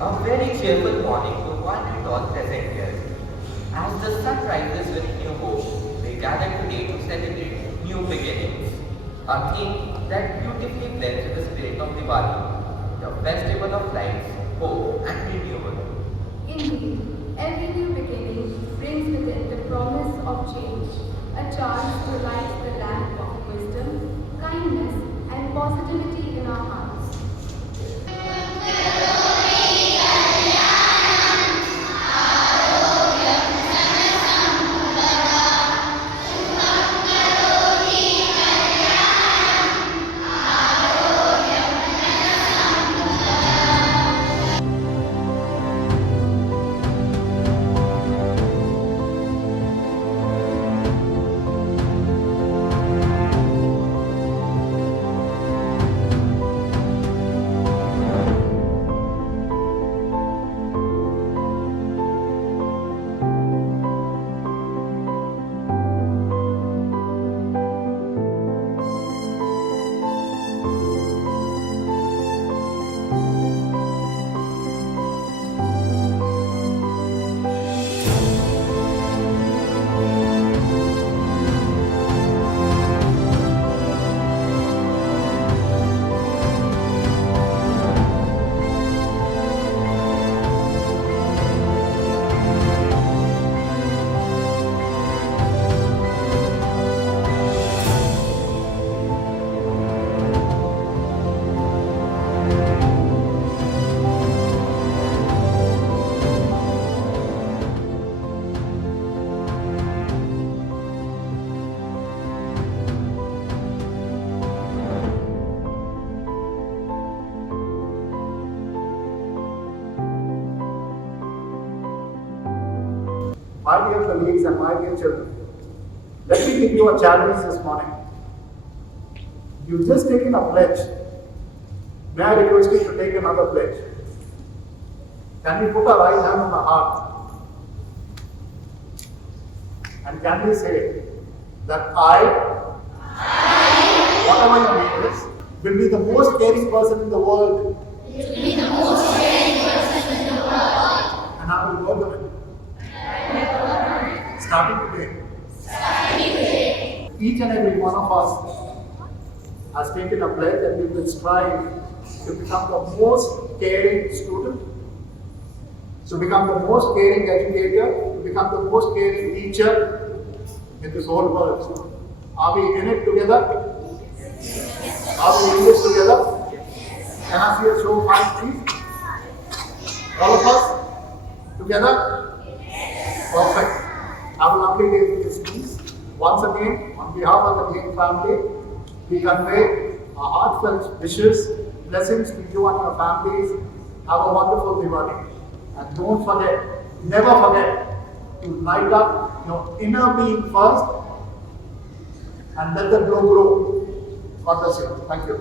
A very cheerful morning to one and all present here. As the sun rises with new hope, we gather today to celebrate new beginnings. A theme that beautifully blends with the spirit of Diwali, the festival of lights, hope and renewal. Indeed, every new beginning brings with it the promise of change, a chance to light the lamp of wisdom, kindness, and positivity in our hearts. My dear colleagues and my dear children, let me give you a challenge this morning. You've just taken a pledge. May I request you to take another pledge? Can we put our right hand on the heart? And can we say that whatever your name is, will be the most caring person in the world. And I will work on it. Starting today, each and every one of us has taken a pledge and we will strive to become the most caring student, to become the most caring educator, to become the most caring teacher in this whole world. Are we in it together? Are we in this together? Can I see a show of hands, please? All of us together? Perfect. Have a lovely day with this peace. Once again, on behalf of the King family, we convey our heartfelt wishes, blessings to you and your families. Have a wonderful Diwali. And don't forget, never forget to light up your inner being first and let the glow grow. God bless you. Thank you.